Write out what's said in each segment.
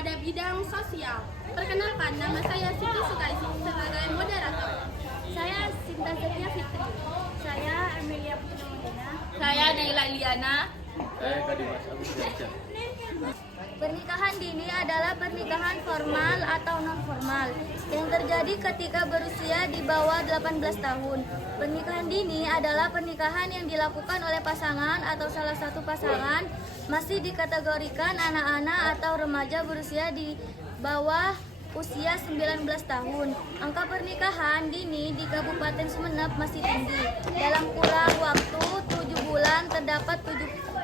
pada bidang sosial. Perkenalkan, nama saya Siti Sukaisi sebagai moderator. Saya Sinta Zakia Fitri. Saya Amelia Putri. Saya Naila Liana. Saya Kadimas Agus Diansyah. Pernikahan dini adalah pernikahan formal atau non-formal yang terjadi ketika berusia di bawah 18 tahun. Pernikahan dini adalah pernikahan yang dilakukan oleh pasangan atau salah satu pasangan masih dikategorikan anak-anak atau remaja berusia di bawah usia 19 tahun. Angka pernikahan dini di Kabupaten Sumeneb masih tinggi. Dalam kurang waktu 7 bulan terdapat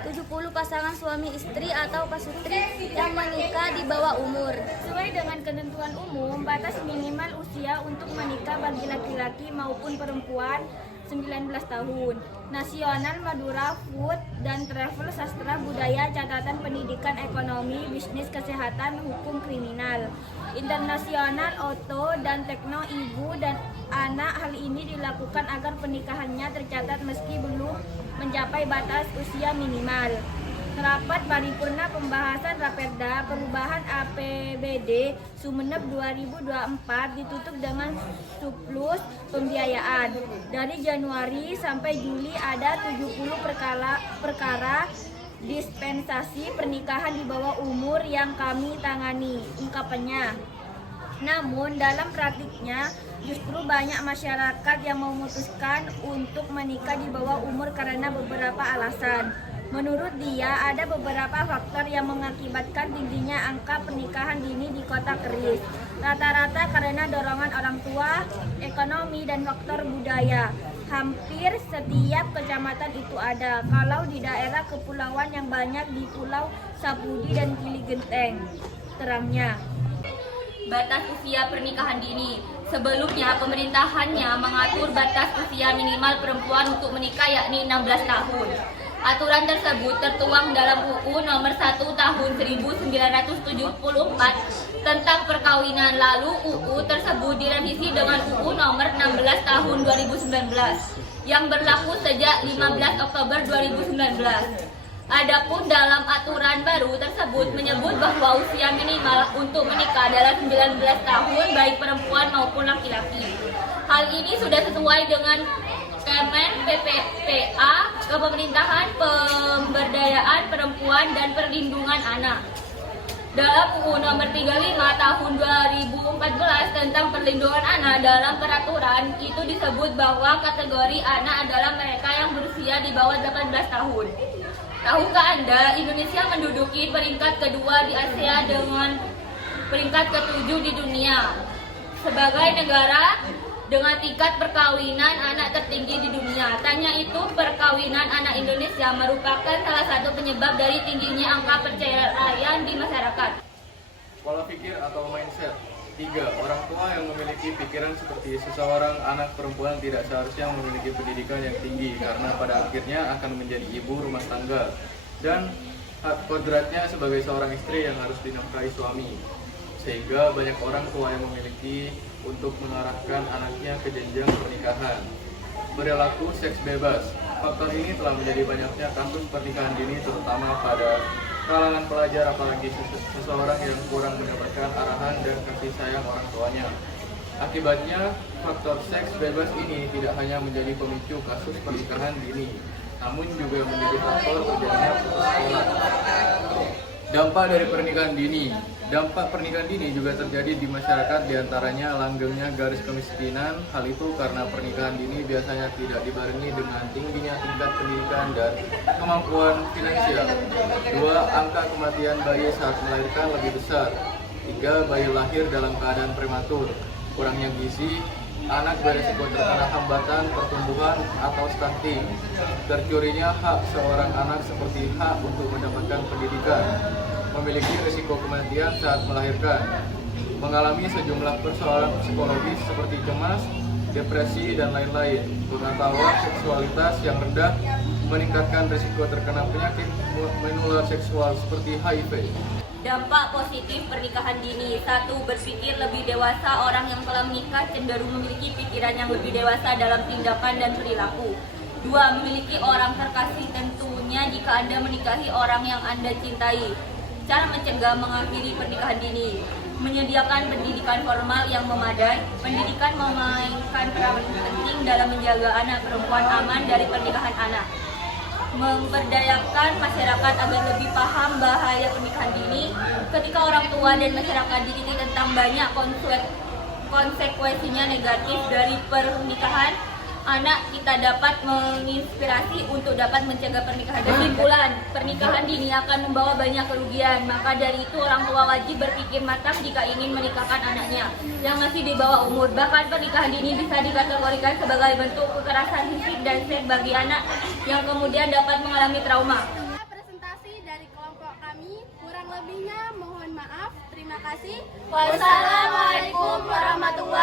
70 pasangan suami istri atau pasutri yang menikah di bawah umur. Sesuai dengan ketentuan umum, batas minimal usia untuk menikah bagi laki-laki maupun perempuan 19 tahun. Nasional Madura Food dan Travel Sastra Budaya Catatan Pendidikan Ekonomi Bisnis Kesehatan Hukum Kriminal. Internasional Auto dan Tekno Ibu dan Anak. Hal ini dilakukan agar pernikahannya tercatat meski belum mencapai batas usia minimal. Rapat paripurna pembahasan Raperda Perubahan APBD Sumeneb 2024 ditutup dengan surplus pembiayaan. Dari Januari sampai Juli ada 70 perkara dispensasi pernikahan di bawah umur yang kami tangani, ungkapannya. Namun dalam praktiknya justru banyak masyarakat yang memutuskan untuk menikah di bawah umur karena beberapa alasan. Menurut dia, ada beberapa faktor yang mengakibatkan tingginya angka pernikahan dini di kota Keris. Rata-rata karena dorongan orang tua, ekonomi, dan faktor budaya. Hampir setiap kecamatan itu ada. Kalau di daerah kepulauan yang banyak di Pulau Sapudi dan Gili Genteng, terangnya. Batas usia pernikahan dini. Sebelumnya pemerintahannya mengatur batas usia minimal perempuan untuk menikah yakni 16 tahun. Aturan tersebut tertuang dalam UU Nomor 1 Tahun 1974 tentang perkawinan. Lalu UU tersebut direvisi dengan UU Nomor 16 Tahun 2019 yang berlaku sejak 15 Oktober 2019. Adapun dalam aturan baru tersebut menyebut bahwa usia minimal untuk menikah adalah 19 tahun baik perempuan maupun laki-laki. Hal ini sudah sesuai dengan Kemen PPPA, Kepemerintahan Pemberdayaan Perempuan dan Perlindungan Anak. Dalam UU Nomor 35 Tahun 2014 tentang Perlindungan Anak, dalam peraturan itu disebut bahwa kategori anak adalah mereka yang berusia di bawah 18 tahun. Tahukah Anda, Indonesia menduduki peringkat kedua di Asia dengan peringkat ke-7 di dunia sebagai negara dengan tingkat perkawinan anak tertinggi di dunia. Tanya itu, perkawinan anak Indonesia merupakan salah satu penyebab dari tingginya angka perceraian di masyarakat. Pola pikir atau mindset. 3. Orang tua yang memiliki pikiran seperti seseorang anak perempuan tidak seharusnya memiliki pendidikan yang tinggi karena pada akhirnya akan menjadi ibu rumah tangga dan hak kodratnya sebagai seorang istri yang harus dinafkahi suami. Sehingga banyak orang tua yang memiliki untuk mengarahkan anaknya ke jenjang pernikahan. Perilaku seks bebas. Faktor ini telah menjadi banyaknya kasus pernikahan dini terutama pada kalangan pelajar, apalagi seseorang yang kurang mendapatkan arahan dan kasih sayang orang tuanya. Akibatnya, faktor seks bebas ini tidak hanya menjadi pemicu kasus pernikahan dini, namun juga menjadi faktor terjadinya putus sekolah. Dampak dari pernikahan dini. Dampak pernikahan dini juga terjadi di masyarakat, diantaranya langgengnya garis kemiskinan. Hal itu karena pernikahan dini biasanya tidak dibarengi dengan tingginya tingkat pendidikan dan kemampuan finansial. 2. Angka kematian bayi saat melahirkan lebih besar. 3. Bayi lahir dalam keadaan prematur. Kurangnya gizi, anak beresiko terkena hambatan pertumbuhan atau stunting. Tercurinya hak seorang anak seperti hak untuk mendapatkan pendidikan. Memiliki risiko kematian saat melahirkan, mengalami sejumlah persoalan psikologis seperti cemas, depresi, dan lain-lain. Pengetahuan seksualitas yang rendah meningkatkan risiko terkena penyakit menular seksual seperti HIV. Dampak positif pernikahan dini. 1. Berpikir lebih dewasa. Orang yang telah menikah cenderung memiliki pikiran yang lebih dewasa dalam tindakan dan perilaku. 2. Memiliki orang terkasih, tentunya jika Anda menikahi orang yang Anda cintai. Cara mencegah mengakhiri pernikahan dini: menyediakan pendidikan formal yang memadai. Pendidikan memainkan peran penting dalam menjaga anak perempuan aman dari pernikahan anak. Memperdayakan masyarakat agar lebih paham bahaya pernikahan dini. Ketika orang tua dan masyarakat dididik tentang banyak konsekuensinya negatif dari pernikahan anak, kita dapat menginspirasi untuk dapat mencegah pernikahan dini. Kesimpulan, pernikahan dini akan membawa banyak kerugian. Maka dari itu orang tua wajib berpikir matang jika ingin menikahkan anaknya yang masih di bawah umur. Bahkan pernikahan dini bisa dikategorikan sebagai bentuk kekerasan fisik dan seks bagi anak yang kemudian dapat mengalami trauma. Presentasi dari kelompok kami, kurang lebihnya mohon maaf. Terima kasih. Wassalamualaikum warahmatullahi